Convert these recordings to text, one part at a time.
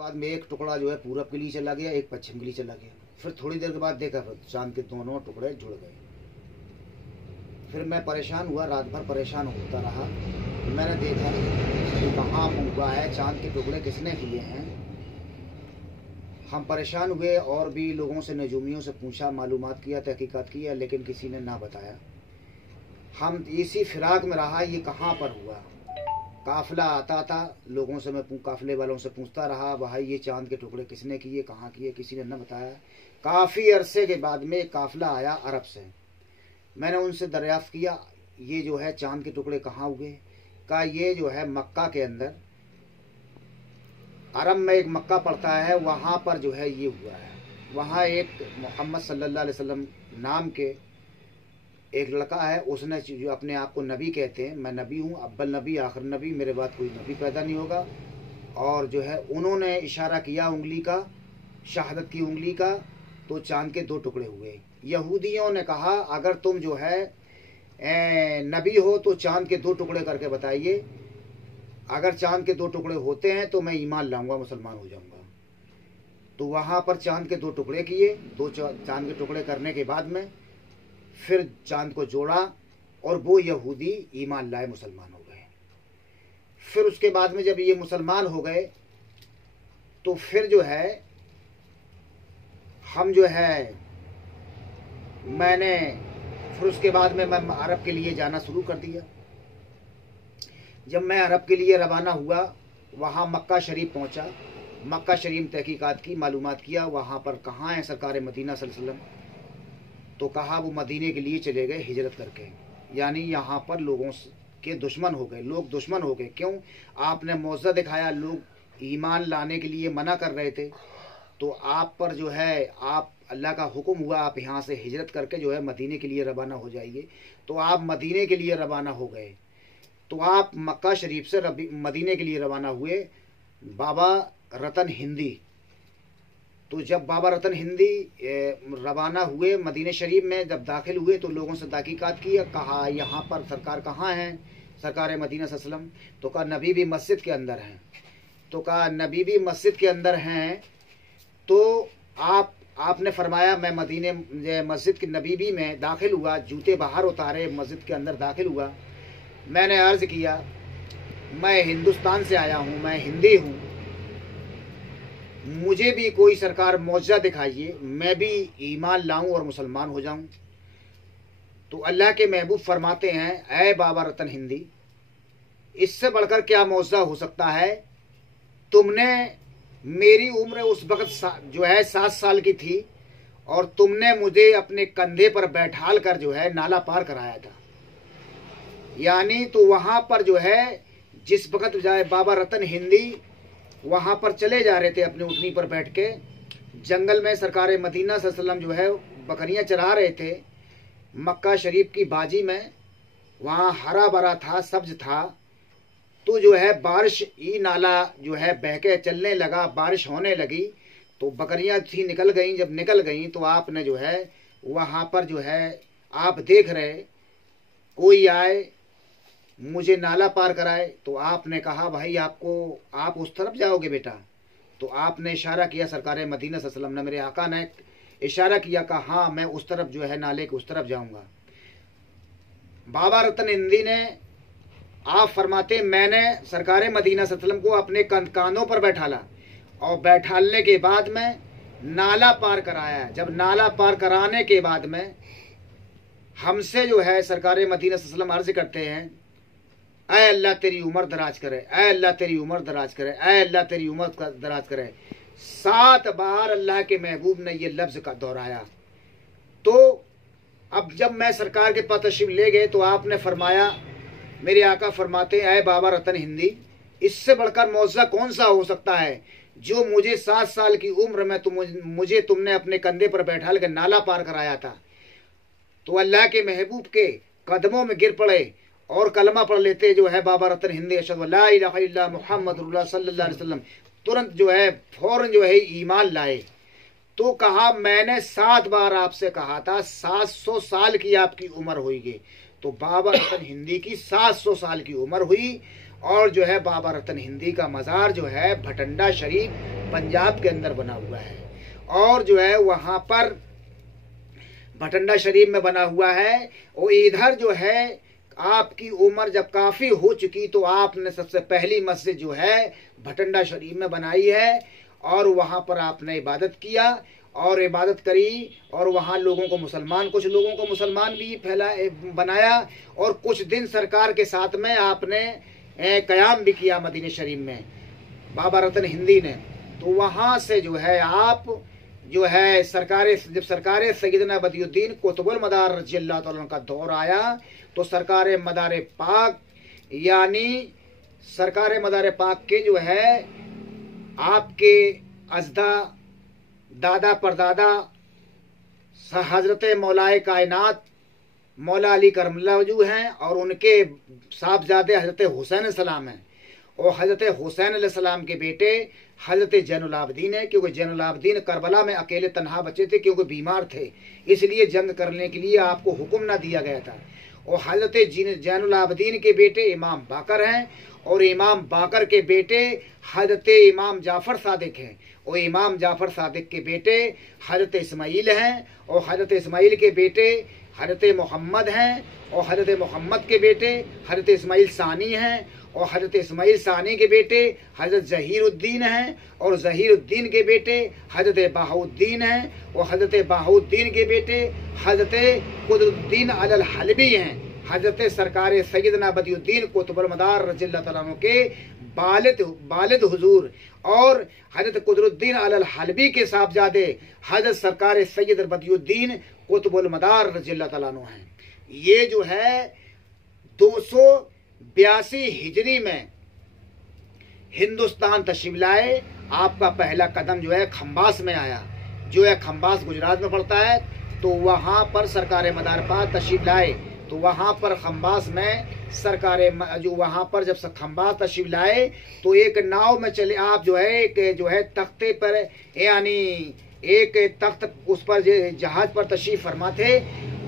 बाद में एक टुकड़ा जो है पूरब के लिए चला गया, एक पश्चिम के लिए चला गया। फिर थोड़ी देर के बाद देखा फिर चांद के दोनों टुकड़े जुड़ गए। फिर मैं परेशान हुआ, रात भर परेशान होता रहा। मैंने देखा कि कहाँ हुआ है, चांद के टुकड़े किसने किए हैं। हम परेशान हुए और भी लोगों से, नजूमियों से पूछा, मालूमात किया, तहकीकात किया, लेकिन किसी ने ना बताया। हम इसी फिराक में रहा, ये कहाँ पर हुआ। काफिला आता था, लोगों से मैं काफिले वालों से पूछता रहा, भाई ये चांद के टुकड़े किसने किए, कहाँ किए, किसी ने न बताया। काफ़ी अरसे के बाद में एक काफिला आया अरब से। मैंने उनसे दरियाफ्त किया, ये जो है चांद के टुकड़े कहाँ हुए। का ये जो है मक्का के अंदर, अरब में एक मक्का पड़ता है, वहाँ पर जो है ये हुआ है। वहाँ एक मोहम्मद सल्लल्लाहु अलैहि वसल्लम नाम के एक लड़का है, उसने जो अपने आप को नबी कहते हैं, मैं नबी हूँ, अव्वल नबी आखिर नबी, मेरे बाद कोई नबी पैदा नहीं होगा। और जो है उन्होंने इशारा किया उंगली का, शहादत की उंगली का, तो चांद के दो टुकड़े हुए। यहूदियों ने कहा अगर तुम जो है नबी हो तो चांद के दो टुकड़े करके बताइए, अगर चांद के दो टुकड़े होते हैं तो मैं ईमान लाऊंगा, मुसलमान हो जाऊंगा। तो वहाँ पर चांद के दो टुकड़े किए। दो चांद के टुकड़े करने के बाद में फिर चांद को जोड़ा और वो यहूदी ईमान लाए, मुसलमान हो गए। फिर उसके बाद में जब ये मुसलमान हो गए तो फिर जो है हम जो है मैंने फिर उसके बाद में मैं अरब के लिए जाना शुरू कर दिया। जब मैं अरब के लिए रवाना हुआ, वहाँ मक्का शरीफ पहुँचा, मक्का शरीफ तहकीकात की, मालूमात किया वहाँ पर कहाँ है सरकार मदीना सल्लल्लाहु अलैहि वसल्लम। तो कहा वो मदीने के लिए चले गए हिजरत करके, यानी यहाँ पर लोगों के दुश्मन हो गए, लोग दुश्मन हो गए। क्यों? आपने मौजज़ा दिखाया, लोग ईमान लाने के लिए मना कर रहे थे, तो आप पर जो है आप अल्लाह का हुक्म हुआ, आप यहाँ से हिजरत करके जो है मदीने के लिए रवाना हो जाइए। तो आप मदीने के लिए रवाना हो गए। तो आप मक्का शरीफ से मदीने के लिए रवाना हुए, बाबा रतन हिंदी। तो जब बाबा रतन हिंदी रवाना हुए मदीने शरीफ में, जब दाखिल हुए तो लोगों से तहकीकात की, कहा यहाँ पर सरकार कहाँ है, सरकार मदीना सल्लल्लाहु अलैहि वसल्लम। तो कहा नबी भी मस्जिद के अंदर हैं। तो कहा नबी भी मस्जिद के अंदर हैं, तो आपने फरमाया मैं मदीने मस्जिद के नबी भी में दाखिल हुआ, जूते बाहर उतारे, मस्जिद के अंदर दाखिल हुआ। मैंने अर्ज़ किया मैं हिंदुस्तान से आया हूँ, मैं हिंदी हूँ, मुझे भी कोई सरकार मौजज़ा दिखाइए, मैं भी ईमान लाऊं और मुसलमान हो जाऊं। तो अल्लाह के महबूब फरमाते हैं, ऐ बाबा रतन हिंदी, इससे बढ़कर क्या मौजज़ा हो सकता है। तुमने, मेरी उम्र उस वक्त जो है 7 साल की थी, और तुमने मुझे अपने कंधे पर बैठाल कर जो है नाला पार कराया था। यानी तो वहाँ पर जो है जिस वक्त जाए बाबा रतन हिंदी वहाँ पर चले जा रहे थे, अपनी ऊँटनी पर बैठ के जंगल में सरकार मदीना सल्लल्लाहु अलैहि वसल्लम जो है बकरियाँ चरा रहे थे मक्का शरीफ की बाजी में। वहाँ हरा भरा था, सब्ज था। तो जो है बारिश, ई नाला जो है बह के चलने लगा, बारिश होने लगी, तो बकरियाँ थी निकल गईं। जब निकल गईं तो आपने जो है वहाँ पर जो है आप देख रहे कोई आए मुझे नाला पार कराए। तो आपने कहा भाई आप उस तरफ जाओगे बेटा। तो आपने इशारा किया, सरकार मदीना सल्लल्लाहु अलैहि वसल्लम ने, मेरे आका ने इशारा किया, कहा हाँ मैं उस तरफ जो है नाले के उस तरफ जाऊंगा। बाबा रतन हिंदी ने, आप फरमाते मैंने सरकार मदीना सल्लल्लाहु अलैहि वसल्लम को अपने कांधों पर बैठाला और बैठालने के बाद में नाला पार कराया। जब नाला पार कराने के बाद में हमसे जो है सरकार मदीना सल्लल्लाहु अलैहि वसल्लम अर्ज करते हैं, ऐ अल्लाह तेरी उम्र दराज करे, ऐ अल्लाह तेरी उम्र दराज करे, ऐ अल्लाह तेरी उम्र दराज करे। 7 बार अल्लाह के महबूब ने ये लफ्ज़ का दोहराया। तो अब जब मैं सरकार के पास तशरीफ ले गए तो आपने फरमाया, मेरे आका फरमाते हैं, ऐ बाबा रतन हिंदी, इससे बढ़कर मौजज़ा कौन सा हो सकता है जो मुझे 7 साल की उम्र में मुझे तुमने अपने कंधे पर बैठा कर नाला पार कराया था। तो अल्लाह के महबूब के कदमों में गिर पड़े और कलमा पढ़ लेते जो है बाबा रतन हिंदी, अशहदु अल्ला इलाहा इल्लल्लाह मुहम्मदुर रसूलुल्लाह सल्लल्लाहु अलैहि वसल्लम, तुरंत जो है फौरन जो है ईमान लाए। तो कहा मैंने 7 बार आपसे कहा था 700 साल की आपकी उम्र होगी। तो बाबा रतन हिंदी की 700 साल की उम्र हुई और जो है बाबा रतन हिंदी का मज़ार जो है भटंडा शरीफ पंजाब के अंदर बना हुआ है। और जो है वहाँ पर भटंडा शरीफ में बना हुआ है। और इधर जो है आपकी उम्र जब काफ़ी हो चुकी तो आपने सबसे पहली मस्जिद जो है भटंडा शरीफ में बनाई है और वहाँ पर आपने इबादत किया और इबादत करी और वहाँ लोगों को मुसलमान, कुछ लोगों को मुसलमान भी बनाया और कुछ दिन सरकार के साथ में आपने क़याम भी किया मदीने शरीफ में बाबा रतन हिंदी ने। तो वहाँ से जो है आप जो है जब सरकार सैयदना बदियुद्दीन कुतुबुल मदार रज़ियल्लाहु तआला का दौर आया तो सरकार मदार पाक यानी सरकार मदार पाक के जो है आपके अजदा दादा परदादा हजरत मौलाए कायनात मौला अली करमुल्लाह वजू हैं और उनके साहबजादे हजरत हुसैन सलाम हैं और हजरत हुसैन सलाम के बेटे हजरत जैनुल आबदीन है, क्योंकि जैनुल आबदीन करबला में अकेले तन्हा बचे थे क्योंकि बीमार थे, इसलिए जंग करने के लिए आपको हुक्म ना दिया गया था। और हजरत जैनुल आबदीन के बेटे इमाम बाकर हैं और इमाम बाकर के बेटे हजरत इमाम जाफ़र सादिक हैं और इमाम जाफ़र सादिक के बेटे हजरत इस्माइल हैं और हजरत इस्माइल के बेटे हजरत मोहम्मद हैं और हजरत मोहम्मद के बेटे हजरत इस्माइल सानी हैं और हजरत इस्माइल सानी के बेटे हजरत ज़हीरुद्दीन हैं और ज़हीरुद्दीन के बेटे हजरत बहाउद्दीन हैं और हजरत बहाउद्दीन के बेटे हजरत कुदरुद्दीन अल हलबी हैं। हजरत सरकार सैयदना बदियुद्दीन कुतुबुल मदार रज़ियल्लाहु तआला अन्हु के बालिद हुजूर और हजरत कुदरुद्दीन अल हलबी के साहबजादे हजरत सरकार सैयद बदियुद्दीन कुतुबुल मदार रज़ियल्लाहु तआला अन्हु हैं। ये जो है 282 हिजरी में हिंदुस्तान तशरीफ लाए। आपका पहला कदम जो है खंबास में आया, जो है खंबास गुजरात में पड़ता है। तो वहाँ पर सरकार मदार पाक तशरीफ लाए तो वहाँ पर खंबास में सरकार जो वहाँ पर जब खंबास तशरीफ लाए तो एक नाव में चले आप जो है एक जो है तख्ते पर यानी एक तख्त उस पर जहाज पर तशरीफ फरमा थे।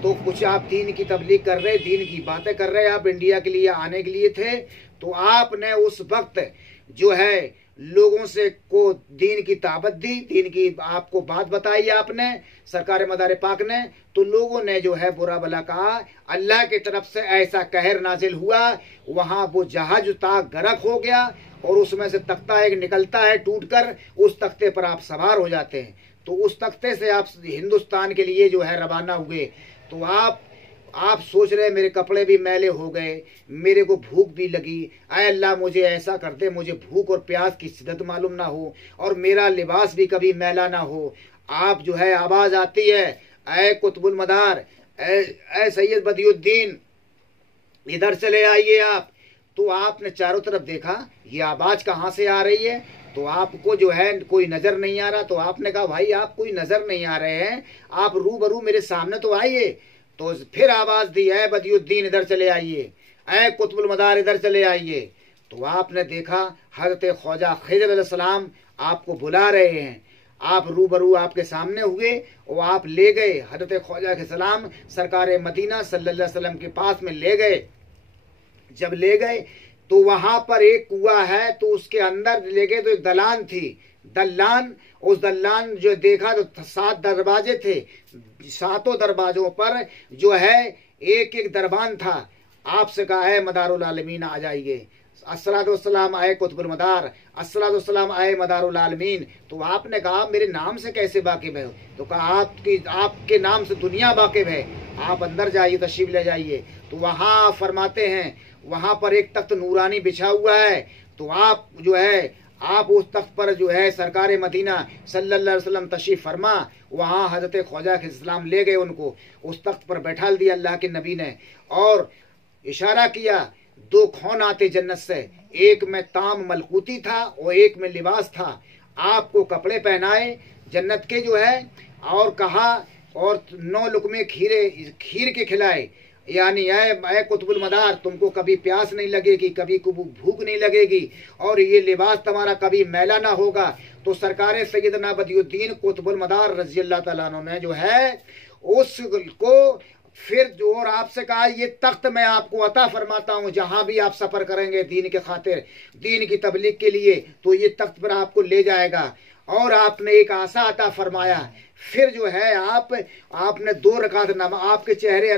तो कुछ आप दीन की तबलीग कर रहे, दीन की बातें कर रहे, आप इंडिया के लिए आने के लिए थे। तो आपने उस वक्त जो है लोगों से को दीन की दावत दी, दीन की आपको बात बताई आपने सरकार मदार पाक ने। तो लोगों ने जो है बुरा भला कहा, अल्लाह की तरफ से ऐसा कहर नाजिल हुआ, वहाँ वो जहाज ताक गर्क हो गया और उसमें से तख्ता एक निकलता है टूटकर, उस तख्ते पर आप सवार हो जाते हैं। तो उस तख्ते से आप हिंदुस्तान के लिए जो है रवाना हुए। तो आप सोच रहे मेरे कपड़े भी मैले हो गए, मेरे को भूख भी लगी, ऐ अल्लाह मुझे ऐसा कर दे मुझे भूख और प्यास की शिद्दत मालूम ना हो और मेरा लिबास भी कभी मैला ना हो। आप जो है आवाज़ आती है, ऐ कुतुबुल मदार, ऐ सैयद बदियुद्दीन इधर चले आइए आप। तो आपने चारों तरफ देखा ये आवाज़ कहाँ से आ रही है, तो आपको जो है कोई नज़र नहीं आ रहा। तो आपने कहा भाई आप कोई नज़र नहीं आ रहे हैं, आप रूबरू मेरे सामने तो आइए। तो फिर आवाज़ दी, है बदियुद्दीन इधर चले आइए, ऐ कुतुबुल मदार इधर चले आइए। तो आपने देखा हजरत ख्वाजा खिज़र अलैहिस्सलाम आपको बुला रहे हैं, आप रूबरू आपके सामने हुए और आप ले गए हजरत ख्वाजा के सलाम सरकार मदीना सल्लल्लाहु अलैहि वसल्लम के पास में ले गए। जब ले गए तो वहाँ पर एक कुआं है, तो उसके अंदर ले गए तो एक दलान थी, दलान। उस दलान जो देखा तो 7 दरवाजे थे, 7 दरवाजों पर जो है एक एक दरबान था। आपसे कहा है मदारुल आलमीन आ जाइए, अस्सलातु वस्सलाम आए कुतुबुल मदार, अस्सलातु वस्सलाम आए मदारुल आलमीन। तो आपने कहा मेरे नाम से कैसे वाकिफ है? तो कहा आपके नाम से दुनिया वाकिफ है, आप अंदर जाइए, तशरीफ ले जाइए। तो वहाँ फरमाते हैं वहाँ पर एक तख्त नूरानी बिछा हुआ है। तो आप जो है आप उस तख्त पर जो है सरकार मदीना सल्लल्लाहु अलैहि वसल्लम तशरीफ फरमा, वहाँ हजरत ख्वाजा के इस्लाम ले गए, उनको उस तख्त पर बैठा दिया अल्लाह के नबी ने और इशारा किया 2 खौन आते जन्नत से, एक में ताम मलकूती था और एक में लिबास था, आपको कपड़े पहनाए जन्नत के जो है और कहा और 9 लुकमे खीर के खिलाए, यानी ऐ कुतुबुल मदार तुमको कभी प्यास नहीं लगेगी, कभी भूख नहीं लगेगी और ये लिबास तुम्हारा कभी मैला ना होगा। तो सरकार सैयदना बदियुद्दीन कुतुबुल मदार रज़ियल्लाहु तआला अन्हु ने जो है उसको फिर जो और आपसे कहा ये तख्त मैं आपको अता फरमाता हूँ, जहां भी आप सफर करेंगे दीन के खातिर, दीन की तबलीग के लिए, तो ये तख्त पर आपको ले जाएगा। और आपने एक आशा अता फरमाया। फिर जो है आपने 2 रकात नमाज, आपके चेहरे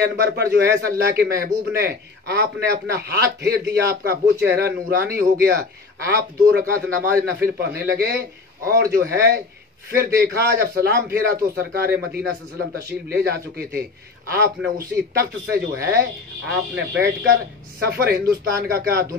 अनबर पर जो है अल्लाह के महबूब ने आपने अपना हाथ फेर दिया, आपका वो चेहरा नूरानी हो गया। आप 2 रकात नमाज नफिल पढ़ने लगे और जो है फिर देखा जब सलाम फेरा तो सरकार मदीना सल्लल्लाहु अलैहि वसल्लम तशरीफ ले जा चुके थे। आपने उसी तख्त से जो है आपने बैठकर सफर हिंदुस्तान का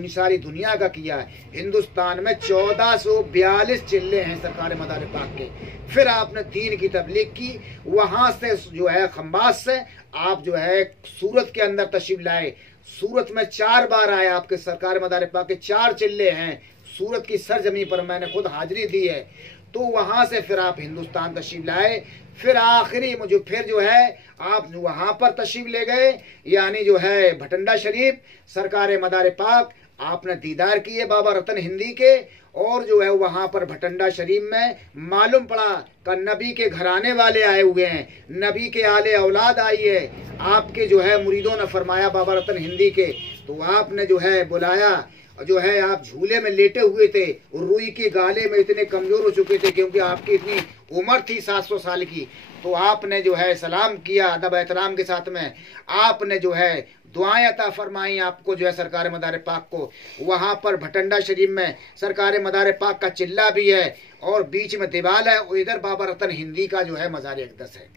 सारी दुनिया का किया है। हिंदुस्तान में 1442 चिल्ले हैं सरकार मदार पाक के। फिर आपने दीन की तबलीग की। वहां से जो है खंबास से आप जो है सूरत के अंदर तशरीफ लाए। सूरत में 4 बार आए आपके सरकार मदार पाक के 4 चिल्ले हैं। सूरत की सरजमी पर मैंने खुद हाजिरी दी है। तो वहां से फिर आप हिंदुस्तान तशरीफ लाए। फिर आखिरी मुझे फिर जो है आप वहां पर तशरीफ ले गए, यानी जो है भटंडा शरीफ सरकार मदार पाक आपने दीदार किए बाबा रतन हिंदी के। और जो है वहां पर भटंडा शरीफ में मालूम पड़ा कि नबी के घराने वाले आए हुए हैं, नबी के आले औलाद आई है। आपके जो है मुरीदों ने फरमाया बाबा रतन हिंदी के, तो आपने जो है बुलाया। जो है आप झूले में लेटे हुए थे, रुई के गाले में इतने कमजोर हो चुके थे क्योंकि आपकी इतनी उम्र थी 700 साल की। तो आपने जो है सलाम किया अदब एहतराम के साथ में। आपने जो है दुआएं अता फरमाई आपको जो है सरकार मदार पाक को। वहां पर भटंडा शरीफ में सरकार मदार पाक का चिल्ला भी है और बीच में दीवार है। इधर बाबा रतन हिंदी का जो है मज़ार अक़दस है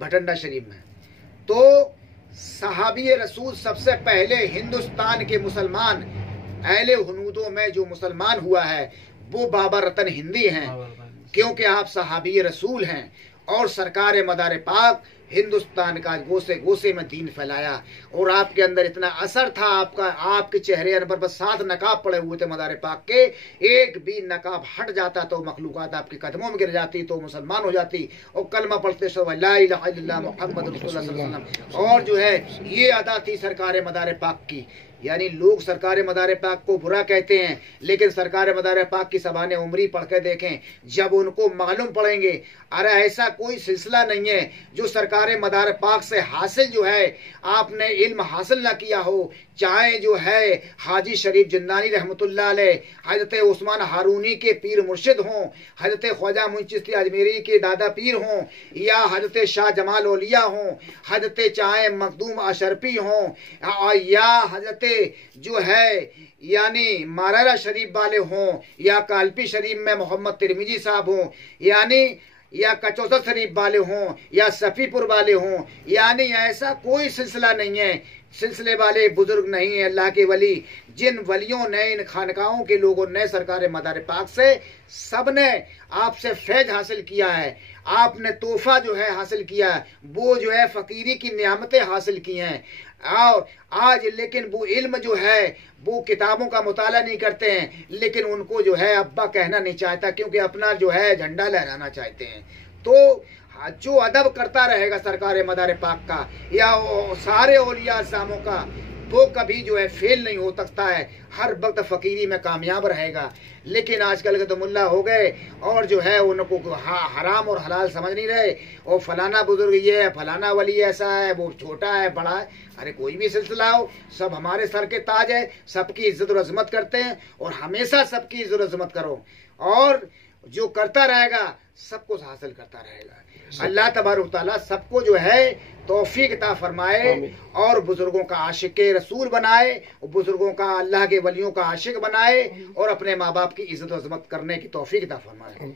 भटंडा शरीफ में। तो सहाबी रसूल सबसे पहले हिंदुस्तान के मुसलमान अहले हुनूदों में जो मुसलमान हुआ है वो बाबा रतन हिंदी हैं, क्योंकि आप सहाबी रसूल हैं। और सरकार मदार पाक हिंदुस्तान का गोसे गोसे में दीन फैलाया। और आपके अंदर इतना असर था, आपके चेहरे अनबर पर 7 नकाब पड़े हुए थे मदार पाक के। एक भी नकाब हट जाता तो मखलूकात आपके कदमों में गिर जाती, तो मुसलमान हो जाती और कलमा पढ़ते सो ला इलाहा इल्लल्लाह मुहम्मद रसूलुल्लाह सल्लल्लाहु अलैहि वसल्लम। और जो है ये अदा थी सरकार मदार पाक की। यानी लोग सरकार मदार पाक को बुरा कहते हैं, लेकिन सरकार मदार पाक की ज़बान उमरी पढ़ के देखें, जब उनको मालूम पड़ेंगे अरे ऐसा कोई सिलसिला नहीं है जो सरकार मदार पाक से हासिल जो है आपने इल्म हासिल ना किया हो। चाहे जो है हाजी शरीफ जिंदानी रहमतुल्लाह अलैह, हजरत उस्मान हारूनी के पीर मुर्शिद हों, हजरत ख्वाजा मुइन चिश्ती अजमेरी के दादा पीर हों, या हजरत शाह जमाल औलिया हों, हजरत चाहे मखदूम अशरफी हों, या हजरत जो है यानी मारारा शरीफ वाले हों, या कालपी शरीफ में मोहम्मद तिरमिजी साहब हों, यानी या कचौसा शरीफ वाले हों, या सफ़ीपुर वाले हों, यानी ऐसा कोई सिलसिला नहीं है, सिलसिले वाले बुजुर्ग नहीं है अल्लाह के वली। जिन वलियों ने इन खानकाहों के लोगों ने सरकार मदार पाक से सब ने आपसे फैज हासिल किया है, आपने तोहफा जो है हासिल किया है, वो जो है फ़कीरी की नियामतें हासिल की हैं। और आज लेकिन वो इल्म जो है वो किताबों का मुताला नहीं करते हैं, लेकिन उनको जो है अब्बा कहना नहीं चाहता क्योंकि अपना जो है झंडा लहराना चाहते हैं। तो जो अदब करता रहेगा सरकार मदार पाक का या सारे औलिया सामों का, वो कभी जो है फेल नहीं हो सकता है, हर वक्त फ़कीरी में कामयाब रहेगा। लेकिन आजकल के तो मुल्ला हो गए और जो है उनको हराम और हलाल समझ नहीं रहे, और फलाना बुजुर्ग ये है, फलाना वली ऐसा है, वो छोटा है बड़ा है। अरे कोई भी सिलसिला हो, सब हमारे सर के ताज है, सबकी इज्जत और अजमत करते हैं और हमेशा सबकी इज्जत और अजमत करो, और जो करता रहेगा सब कुछ हासिल करता रहेगा। अल्लाह तबारक तआला सबको जो है तौफीक अता फरमाए और बुजुर्गों का आशिक रसूल बनाए, और बुजुर्गों का अल्लाह के वलियों का आशिक बनाए और अपने माँ बाप की इज्जत अजमत करने की तौफीक अता फरमाए।